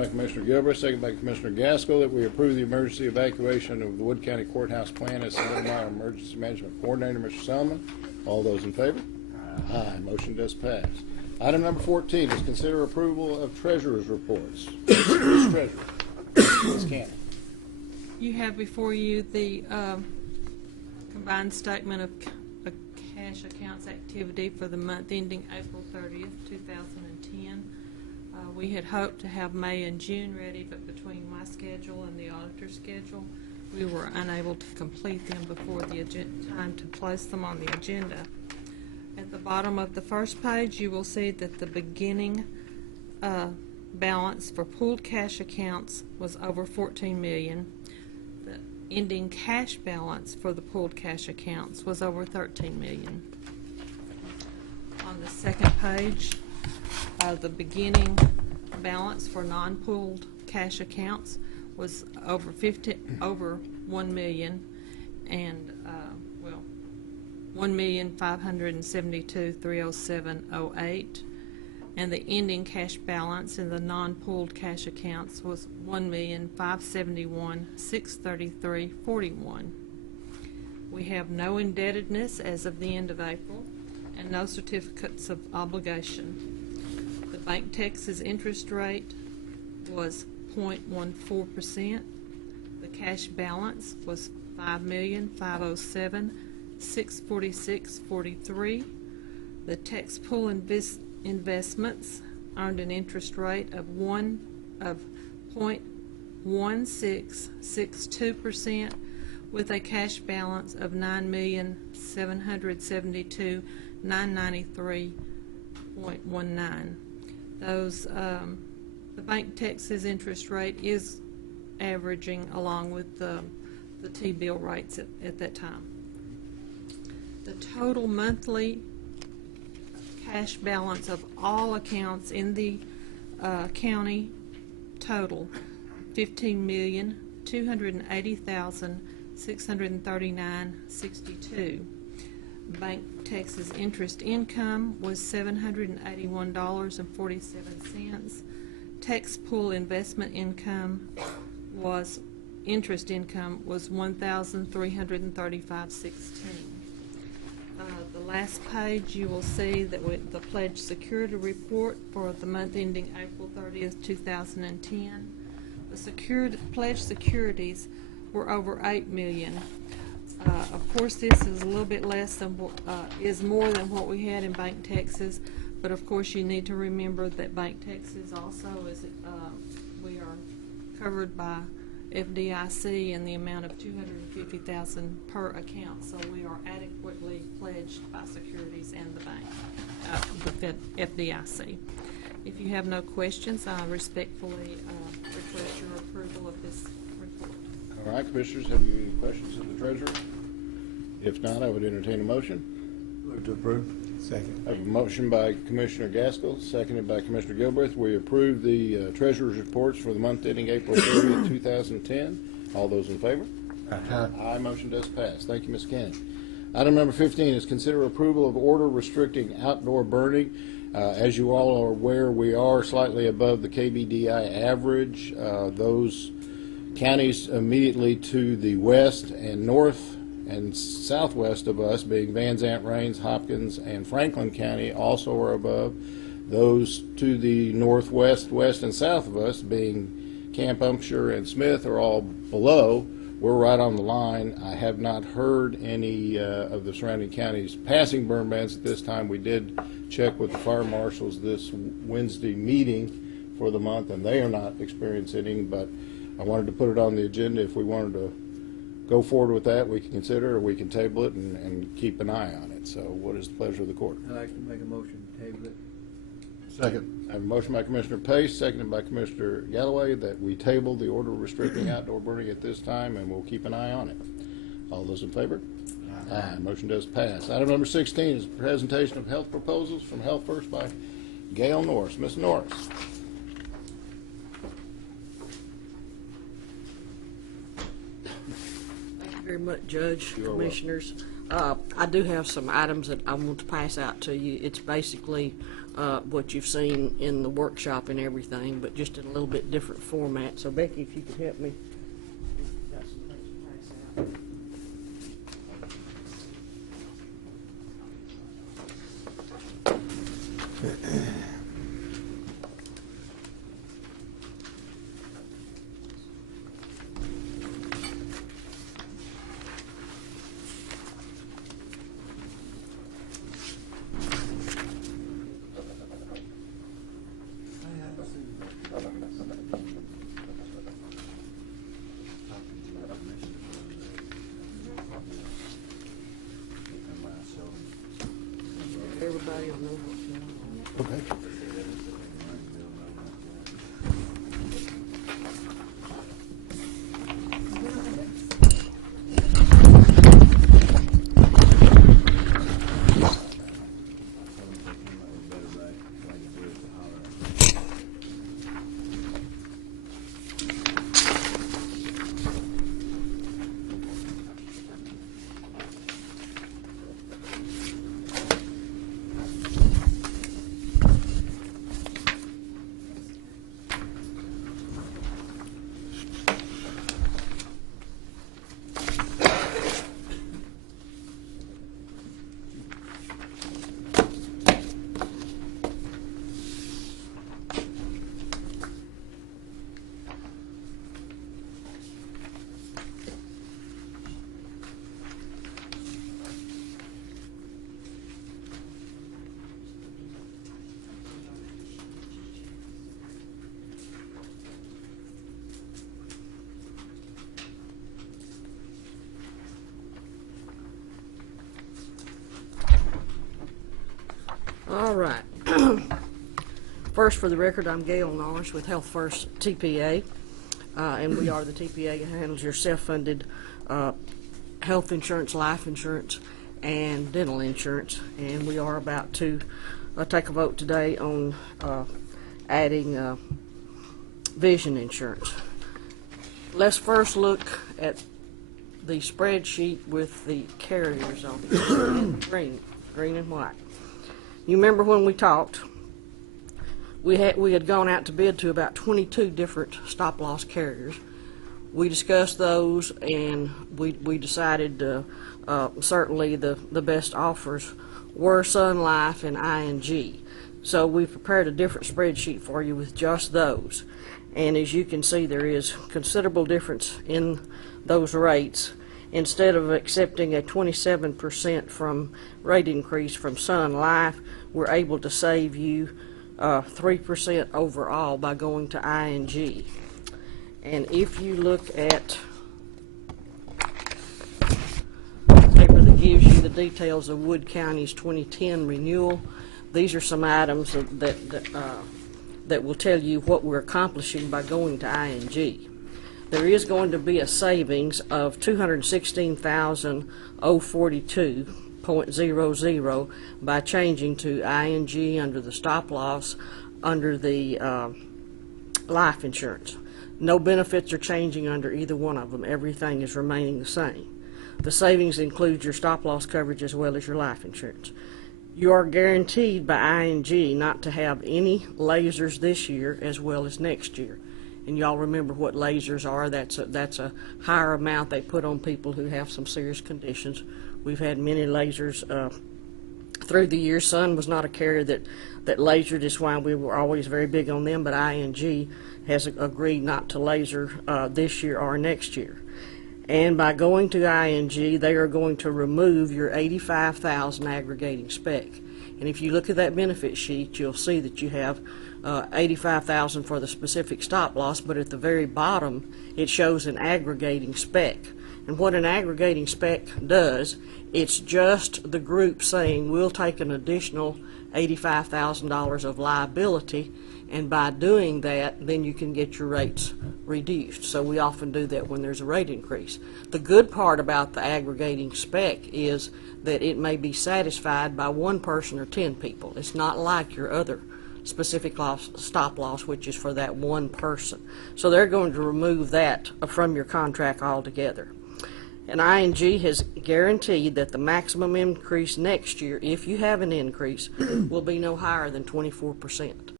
by Commissioner Gilbert, second by Commissioner Gaskell, that we approve the emergency evacuation of the Wood County Courthouse plan as submitted by our Emergency Management Coordinator, Mr. Selman. All those in favor? Aye. Motion does pass. Item number 14 is consider approval of treasurer's reports. Ms. Treasurer, Ms. Cannon. You have before you the combined statement of cash accounts activity for the month ending April 30th, 2010. We had hoped to have May and June ready, but between my schedule and the auditor's schedule, we were unable to complete them before the time to place them on the agenda. At the bottom of the first page, you will see that the beginning balance for pooled cash accounts was over $14 million. The ending cash balance for the pooled cash accounts was over $13 million. On the second page, the beginning balance for non-pooled cash accounts was over $1 million, and $1,572,307.08, and the ending cash balance in the non-pooled cash accounts was $1,571,633.41. We have no indebtedness as of the end of April, and no certificates of obligation. The Bank Texas interest rate was 0.14%. The cash balance was $5,507,646.43. The tax pool investments earned an interest rate of 0.1662% with a cash balance of $9,772,993.19. Those the Bank Texas interest rate is averaging along with the T-bill rates at that time. The total monthly cash balance of all accounts in the county total $15,280,639.62. Bank Texas interest income was $781.47. Tax pool investment income was $1,335.16. The last page, you will see that with the pledged security report for the month ending April 30th, 2010. The pledged securities were over $8 million. Of course, this is a little bit less than is more than what we had in Bank Texas, but of course you need to remember that Bank Texas also is we are covered by FDIC in the amount of $250,000 per account, so we are adequately pledged by securities and the bank, the FDIC. If you have no questions, I respectfully request your approval of this report. All right, Commissioners, have you any questions of the Treasurer? If not, I would entertain a motion. Move to approve. Second. I have a motion by Commissioner Gaskell, seconded by Commissioner Gilbert. We approve the Treasurer's reports for the month ending April 30th, 2010. All those in favor? Aye. Motion does pass. Thank you, Ms. Cannon. Item number 15 is consider approval of order restricting outdoor burning. As you all are aware, we are slightly above the KBDI average. Those counties immediately to the west and north and southwest of us, being Van Zant, Rains, Hopkins, and Franklin County, also are above. Those to the northwest, west, and south of us, being Camp Umpshire and Smith, are all below. We're right on the line. I have not heard any of the surrounding counties passing burn bans at this time. We did check with the fire marshals this Wednesday meeting for the month, and they are not experiencing any, but I wanted to put it on the agenda. If we wanted to go forward with that, we can consider, or we can table it and keep an eye on it. So what is the pleasure of the court? I'd like to make a motion to table it. Second. I have a motion by Commissioner Pace, seconded by Commissioner Galloway, that we table the order restricting outdoor burning at this time, and we'll keep an eye on it. All those in favor? Aye. Motion does pass. Item number 16 is a presentation of health proposals from Health First by Gail Norris. Ms. Norris. Very much, Judge, You are Commissioners. I do have some items that I want to pass out to you. It's basically what you've seen in the workshop and everything, but just in a little bit different format. So Becky, if you could help me. Got some things to pass out. Everybody will know what's going on. Okay. All right. First, for the record, I'm Gail Norris with Health First TPA, and we are the TPA that handles your self-funded health insurance, life insurance, and dental insurance. And we are about to take a vote today on adding vision insurance. Let's first look at the spreadsheet with the carriers on it, green and white. You remember when we talked, we had gone out to bid to about 22 different stop-loss carriers. We discussed those, and we decided certainly the best offers were Sun Life and ING. So we prepared a different spreadsheet for you with just those. And as you can see, there is considerable difference in those rates. Instead of accepting a 27% from rate increase from Sun Life, we're able to save you 3% overall by going to ING. And if you look at the paper that gives you the details of Wood County's 2010 renewal, these are some items that will tell you what we're accomplishing by going to ING. There is going to be a savings of $216,042.00 by changing to ING under the stop loss under the life insurance. No benefits are changing under either one of them. Everything is remaining the same. The savings include your stop loss coverage as well as your life insurance. You are guaranteed by ING not to have any lasers this year as well as next year. And y'all remember what lasers are. That's a higher amount they put on people who have some serious conditions. We've had many lasers through the years. Sun was not a carrier that lasered. Is why we were always very big on them, but ING has agreed not to laser this year or next year. And by going to ING, they are going to remove your $85,000 aggregating spec. And if you look at that benefit sheet, you'll see that you have $85,000 for the specific stop loss, but at the very bottom it shows an aggregating spec. And what an aggregating spec does, it's just the group saying we'll take an additional $85,000 of liability, and by doing that then you can get your rates reduced. So we often do that when there's a rate increase. The good part about the aggregating spec is that it may be satisfied by one person or 10 people. It's not like your other specific loss, stop loss, which is for that one person. So they're going to remove that from your contract altogether. And ING has guaranteed that the maximum increase next year, if you have an increase, will be no higher than 24%.